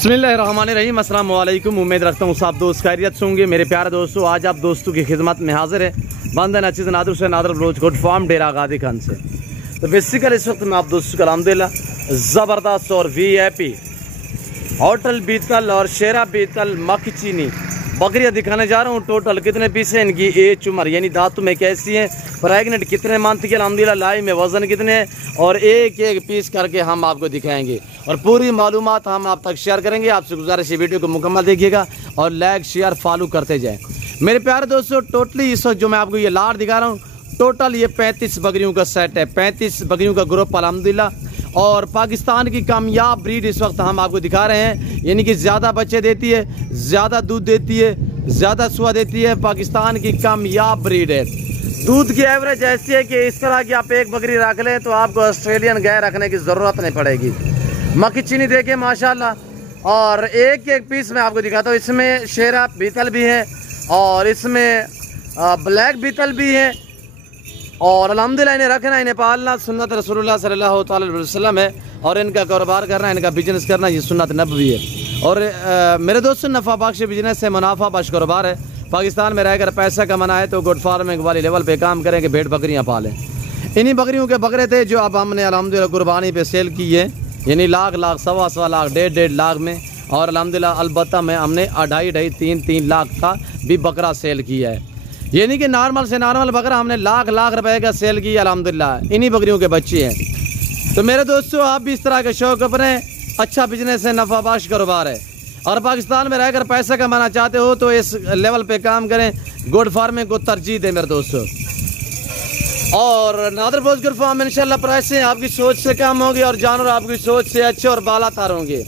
बिस्मिल्लाहिर्रहमानिर्रहीम। अस्सलाम वालेकुम। उम्मीद रखता हूँ सब दोस्त खैरियत से होंगे। मेरे प्यारे दोस्तों, आज आप दोस्तों की खिदमत में हाजिर है बंदन अचीज़ नादर से नादर रोज गुड फार्म डेरा गादी खान से। तो बेसिकल इस वक्त मैं आप दोस्तों को अल्हम्दुलिल्लाह ज़बरदस्त और VIP होटल बीतल और शेरा बीतल मक्खी चीनी बकरियाँ दिखाने जा रहा हूँ। टोटल कितने पीस हैं, इनकी एज उम्र यानी दांतों में कैसी हैं, प्रेगनेंट कितने मंथ की अल्हम्दुलिल्लाह, लाइव में वज़न कितने हैं, और एक एक पीस करके हम आपको दिखाएंगे और पूरी मालूमात हम आप तक शेयर करेंगे। आपसे गुजारिश है वीडियो को मुकम्मल देखिएगा और लाइक शेयर फॉलो करते जाएँ। मेरे प्यारे दोस्तों, टोटली इस वक्त जो मैं आपको ये लाट दिखा रहा हूँ, टोटल ये 35 बकरियों का सेट है, 35 बकरियों का ग्रुप अल्हम्दुलिल्लाह। और पाकिस्तान की कामयाब ब्रीड इस वक्त हम आपको दिखा रहे हैं, यानी कि ज़्यादा बच्चे देती है, ज़्यादा दूध देती है, ज़्यादा सुआ देती है। पाकिस्तान की कामयाब ब्रीड है। दूध की एवरेज ऐसी है कि इस तरह की आप एक बकरी रख लें तो आपको ऑस्ट्रेलियन गाय रखने की ज़रूरत नहीं पड़ेगी। मक्खी चीनी देखें माशाल्लाह, और एक एक पीस मैं आपको दिखाता हूँ। इसमें शेरा बीतल भी है और इसमें ब्लैक बीतल भी है, और अल्हम्दुलिल्लाह इन्हें रखना, इन्हें पालना सुन्नत रसूलुल्लाह सल्लल्लाहु अलैहि वसल्लम है, और इनका कारोबार करना, इनका बिजनेस करना ये सुन्नत नबवी है। और मेरे दोस्तों, नफ़ा बख्श बिजनेस है, मुनाफा बख्श कारोबार है। पाकिस्तान में रहकर पैसा कमाना है तो गुड फार्मिंग वाली लेवल पे काम करें कि भेड़ बकरियाँ पालें। इन्हीं बकरियों के बकरे थे जो अब हमने अल्हम्दुलिल्लाह कुर्बानी पे सेल की है, यानी लाख सवा लाख 1.5 लाख में, और अल्हम्दुलिल्लाह अलबत्ता में हमने 2.5 3 लाख का भी बकरा सेल किया है। यानी कि नॉर्मल से नॉर्मल बकरा हमने लाख रुपए का सेल किया अल्हम्दुलिल्लाह। इन्हीं बकरियों के बच्चे हैं। तो मेरे दोस्तों, आप भी इस तरह के शौक अपने, अच्छा बिजनेस है, नफा बख्श कारोबार है, और पाकिस्तान में रहकर पैसा कमाना चाहते हो तो इस लेवल पे काम करें, गुड फार्मिंग को तरजीह दें मेरे दोस्तों। और नादर बोझ गुड फार्म इंशाल्लाह प्राइसें आपकी सोच से कम होगी और जानवर आपकी सोच से अच्छे और बालातर होंगे।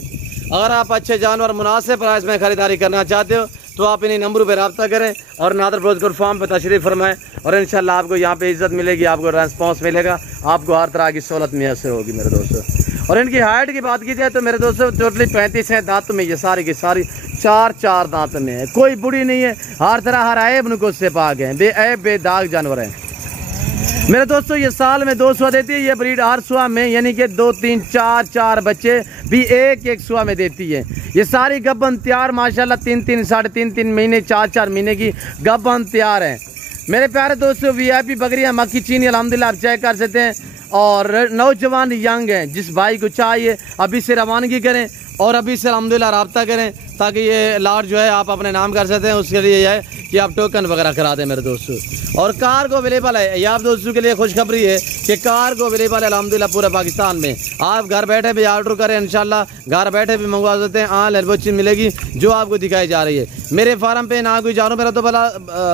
अगर आप अच्छे जानवर मुनासिब प्राइस में खरीदारी करना चाहते हो तो आप इन्हीं नंबरों पर रब्ता करें और नादर बोझ गुड फार्म पर तशरीफ़ फरमाएं, और इंशाल्लाह आपको यहाँ पे इज्जत मिलेगी, आपको रेस्पॉन्स मिलेगा, आपको हर तरह की सहूलत मैसर होगी मेरे दोस्तों। और इनकी हाइट की बात की जाए तो मेरे दोस्तों टोटली 35 हैं। दांतों में ये सारी की सारी 4 दांत में है, कोई बुढ़ी नहीं है, हर तरह हर ऐब नुको से पाक है, बेऐब बेदाग जानवर हैं मेरे दोस्तों। ये साल में 2 सुआ देती है ये ब्रीड, हर सुआ में यानी कि 2 3 4 बच्चे भी एक सुआ में देती है। ये सारी गब्बन तैयार माशाल्लाह 3 साढ़े 3 महीने 4 महीने की गब्बन तैयार है मेरे प्यारे दोस्तों। VIP बकरियां मक्खी चीनी अल्हम्दुलिल्लाह आप चेक कर सकते हैं, और नौजवान यंग हैं, जिस भाई को चाहिए अभी से रवानगी करें और अभी से अल्हम्दुलिल्लाह रब्ता करें ताकि ये लाट जो है आप अपने नाम कर सकते हैं। उसके लिए यह है कि आप टोकन वगैरह करा दें मेरे दोस्तों। और कार को अवेलेबल है, ये आप दोस्तों के लिए खुशखबरी है कि कार को अवेलेबल है अल्हम्दुलिल्लाह पूरे पाकिस्तान में। आप घर बैठे भी ऑर्डर करें, इंशाल्लाह घर बैठे भी मंगवा सकते हैं। ऑनलाइन वो चीज़ मिलेगी जो आपको दिखाई जा रही है। मेरे फार्म पे ना कोई जानवर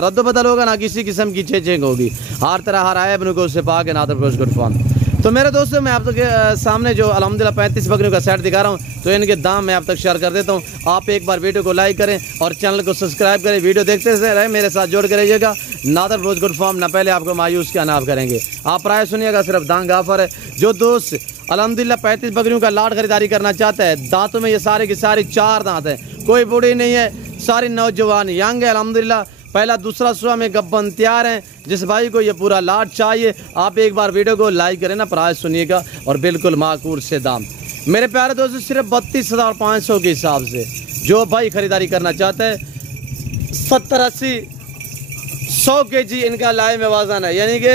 रद्द बदल होगा, ना किसी किस्म की चेंजिंग होगी, हर तरह हर आए अपने को उससे पा के नादर बोझ गुड फार्म। तो मेरे दोस्तों, मैं आप तक सामने जो अल्हम्दुलिल्लाह 35 बकरियों का सेट दिखा रहा हूँ, तो इनके दाम मैं आप तक शेयर कर देता हूँ। आप एक बार वीडियो को लाइक करें और चैनल को सब्सक्राइब करें, वीडियो देखते रहे, मेरे साथ जोड़ कर रहिएगा। नादर बोझ गुड फार्म ना पहले आपको मायूस क्या नाफ करेंगे। आप प्राय सुनिएगा, सिर्फ दांग ऑफर है। जो दोस्त अल्हम्दुलिल्लाह 35 बकरियों का लाट खरीदारी करना चाहता है, दांतों में ये सारे की सारी 4 दांत है, कोई बूढ़ी नहीं है, सारी नौजवान यंग है अल्हम्दुलिल्लाह। पहला दूसरा सुआ में गब्बन तैयार हैं। जिस भाई को ये पूरा लाट चाहिए आप एक बार वीडियो को लाइक करें ना, प्राइस सुनिएगा और बिल्कुल माकूल से दाम मेरे प्यारे दोस्तों, सिर्फ 32,500 के हिसाब से जो भाई खरीदारी करना चाहता है। 70 80 100 kg इनका लाइव में वजन है, यानी कि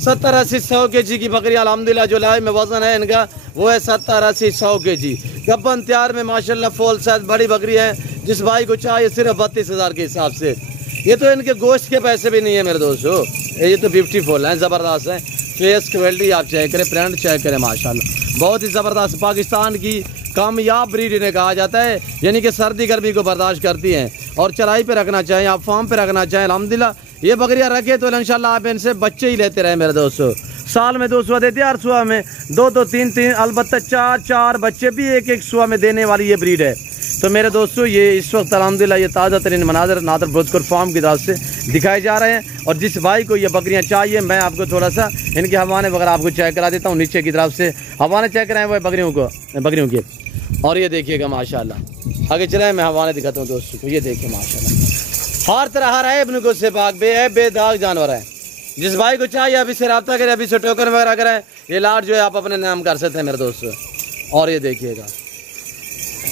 70 80 100 kg की बकरी अल्हम्दुलिल्लाह जो लाइव में वजन है इनका वो है 70 80 100 kg। गब्बन तैयार में माशाल्लाह फुल साइज बड़ी बकरी है। जिस भाई को चाहिए सिर्फ 32,000 के हिसाब से। ये तो इनके गोश्त के पैसे भी नहीं है मेरे दोस्तों, ये तो ब्यूटीफुल हैं, ज़बरदस्त हैं। फेस क्वालिटी आप चेक करें, प्रिंट चेक करें, माशाल्लाह बहुत ही ज़बरदस्त। पाकिस्तान की कामयाब ब्रीड इन्हें कहा जाता है, यानी कि सर्दी गर्मी को बर्दाश्त करती हैं और चराई पे रखना चाहें, आप फार्म पे रखना चाहें, अल्हम्दुलिल्लाह ये बकरियाँ रखे तो इंशाल्लाह आप इनसे बच्चे ही लेते रहे मेरे दोस्तों। साल में 2 सुआ देती है, हर सुआ में 2 3 अलबत्ता 4 बच्चे भी एक सुआ में देने वाली ये ब्रीड है। तो मेरे दोस्तों, ये इस वक्त अल्हम्दुलिल्लाह ये ताज़ा तरीन मनाजर नादर बोझ गुड फार्म की तरफ से दिखाए जा रहे हैं। और जिस भाई को ये बकरियां चाहिए, मैं आपको थोड़ा सा इनके हवाने वगैरह आपको चेक करा देता हूँ। नीचे की तरफ से हवाने चेक कराएं वो बकरियों के, और ये देखिएगा माशाल्लाह। आगे चलाएं, मैं हवाने दिखाता हूँ दोस्तों को। ये देखिए माशाल्लाह हर तरह हर ऐब नुको से पाक बेऐब बेदाग जानवर है। जिस भाई को चाहिए अभी से रब्ता करें, अभी से टोकन वगैरह कराएं। ये लाट जो है आप अपने नाम कर सकते हैं मेरे दोस्तों। और ये देखिएगा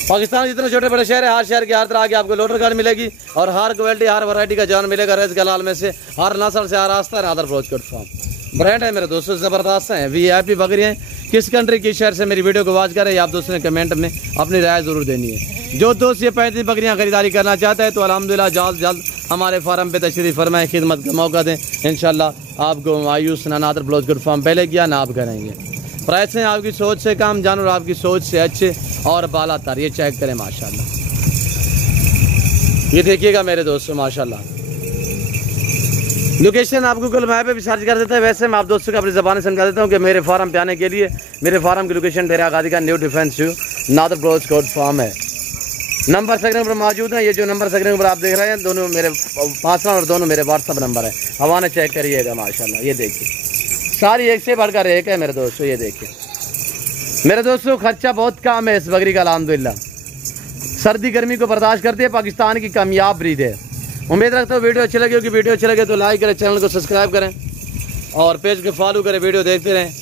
पाकिस्तान जितने छोटे बड़े शहर है, हर शहर के हर तरह की आपको लोटर कार्ड मिलेगी और हर क्वालिटी हर वैरायटी का जानवर मिलेगा। रेस गलाल में से हर नस्ल से हर आस्था है। नादर ब्रोच कोट फार्म ब्रांड है मेरे दोस्तों, ज़बरदस्त हैं, VIP बकरियाँ। किस कंट्री किस शहर से मेरी वीडियो को वॉच करें, आप दोस्तों ने कमेंट में अपनी राय ज़रूर देनी है। जो दोस्त ये 35 बकरियाँ खरीदारी करना चाहता है तो अल्हम्दुलिल्लाह जल्द जल्द हमारे फार्म पे तशरीफ़ फरमाएं, खिदमत का मौका दें। इंशाल्लाह आपको मायूस ना नादर ब्रोच कोट फार्म पहले किया ना आप करेंगे। प्राइस हैं आपकी सोच से कम, जानवर आपकी सोच से अच्छे और बाला तर। ये चेक करें माशाल्लाह, ये देखिएगा मेरे दोस्तों माशाल्लाह। लोकेशन आप गूगल मैप पे भी सर्च कर देते हैं। वैसे मैं आप दोस्तों को अपनी ज़बान समझा देता हूँ कि मेरे फार्म पे आने के लिए मेरे फार्म की लोकेशन डेरा गाजी का new defence Nadir Broach Kot farm है। नंबर स्क्रीन पर मौजूद है। ये जो नंबर स्क्रीन पर आप देख रहे हैं दोनों मेरे पर्सनल और दोनों मेरे व्हाट्सअप नंबर है। हवाने चेक करिएगा माशाल्लाह। ये देखिए सारी एक से बढ़कर एक है मेरे दोस्तों। ये देखिए मेरे दोस्तों खर्चा बहुत कम है इस बकरी का अल्हम्दुलिल्लाह। सर्दी गर्मी को बर्दाश्त करती है, पाकिस्तान की कामयाब ब्रीड है। उम्मीद रखता हूँ वीडियो अच्छी लगी होगी। वीडियो अच्छी लगे तो लाइक करें, चैनल को सब्सक्राइब करें और पेज को फॉलो करें। वीडियो देखते रहें,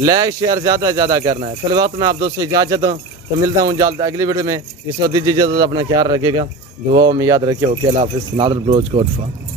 लाइक शेयर ज़्यादा से ज़्यादा करना है। फिर वक्त मैं आप दोस्तों इजाज़त हूँ, तो मिलता हूँ जल्द अगली वीडियो में। इस वक्त दीजिए इजाज़त, अपना ख्याल रखिएगा, दुआओं में याद रखिए। ओके, अल्लाह हाफ़िज़। नादर ब्रोच कोट फार्म।